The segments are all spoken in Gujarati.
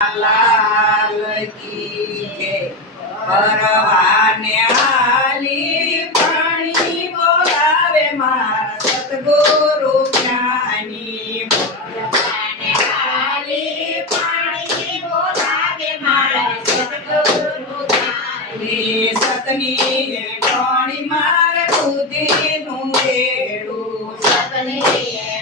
लाल की जय। परवाने हाली पाणी बोलावे मारा सद्गुरु ज्ञानी। परवाने हाली पाणी बोलावे मारा सद्गुरु ज्ञानी। सतनी पाणी मार बुद्धीનું વેડું। સતની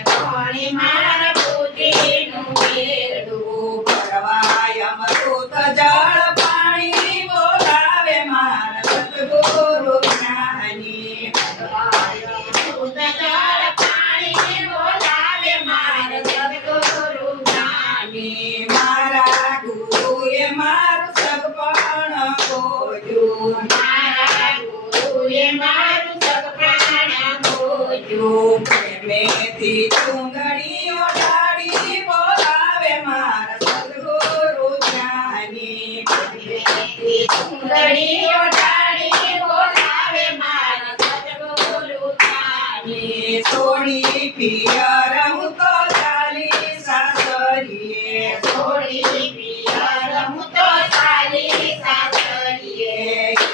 પાણી માર બુદ્ધિનું વેડું। પરવાય અમૃત જળ પાણી બોલાવે મારા સદ્ગુરુ જ્ઞાની। પરવાય અમૃત જળ પાણી બોલાવે મારા સદ્ગુરુ જ્ઞાની। મારા ગુરુએ મારું સગપણ ખોજ્યું। મારા ગુરુએ મારું સગપણ ખોજ્યું। પ્રેમેથી ચૂંદડીઓ ડાળી બોલાવે મારા સદ્ગુરુ જ્ઞાની। પ્રેમેથી ચૂંદડીઓ ડાળી બોલાવે મારા સદ્ગુરુ જ્ઞાની। સોડી પિયર હું તો ચાલી સાસરીએ। સોડી પિયર હું તો ચાલી સાસરીએ।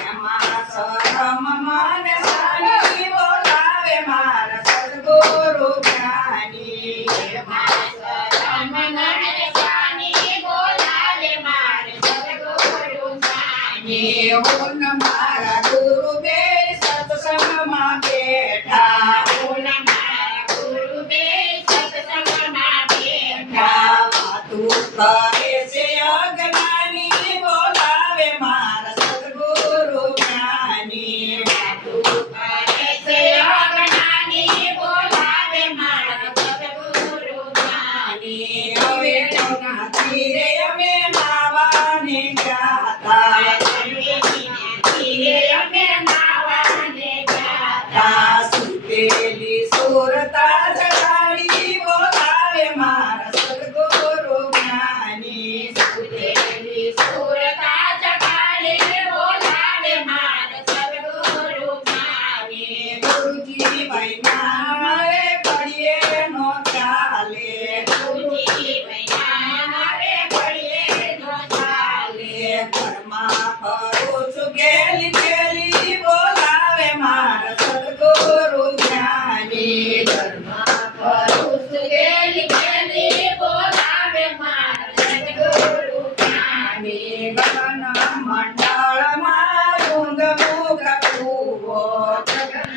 એમાં શરમ મને સાની બોલાવે મારા સદ્ગુરુ જ્ઞાની। એમાં શરમ મને સાની બોલાવે મારા સદ્ગુરુ જ્ઞાની। હું મારા ગુરુ બે સત્સંગમાં બેઠા। હું મારા ગુરુ બે સત્સંગમાં બેઠા। વાતું કરે છે અજ્ઞાની બોલાવે મારા સદ્ગુરુ જ્ઞાની। વાતું કરે છે અજ્ઞાની બોલાવે મારા સદ્ગુરુ જ્ઞાની। હવે નવના તીરે અમે નાવાને જાતા। તીરે અમે નાવાને જાતા। સુતેલી સુરતા જગાડી બોલાવે મારા સદ્ગુરુ જ્ઞાની। સુતેલી સુરતા જગાડી બોલાવે મારા સદ્ગુરુ જ્ઞાની। ગુરુજી વૈના મારે ઘડીએ નો ચાલે। ગુરુજી વૈના મારે ઘડીએ નો ચાલે। ઘરમાં ફરું છું ગેલી ગેલી બોલાવે મારા સદ્ગુરુ જ્ઞાની। ઘરમાં ફરું છું ગેલી ગેલી બોલાવે મારા સદ્ગુરુ જ્ઞાની। ગગન મંડળમાં ઊંઘ મુખ કૂવો। ગગન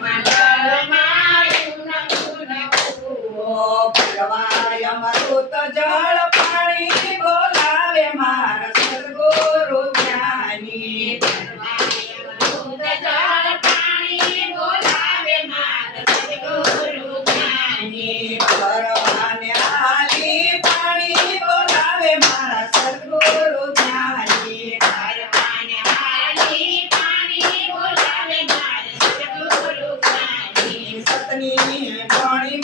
મંડળમાં ઊંઘ મુખ કૂવો। પરવાય અમૃત જળ પાણી બોલાવે મારા સદ્ગુરુ જ્ઞાની। પરવાય અમૃત જળ પાણી બોલાવે મારા સદ્ગુરુ જ્ઞાની। પરવાને હાલી પાણી બોલાવે મારા સદ્ગુરુ જ્ઞાની। પરવાને હાલી પાણી બોલાવે મારા સદ્ગુરુ જ્ઞાની। સતની પાણી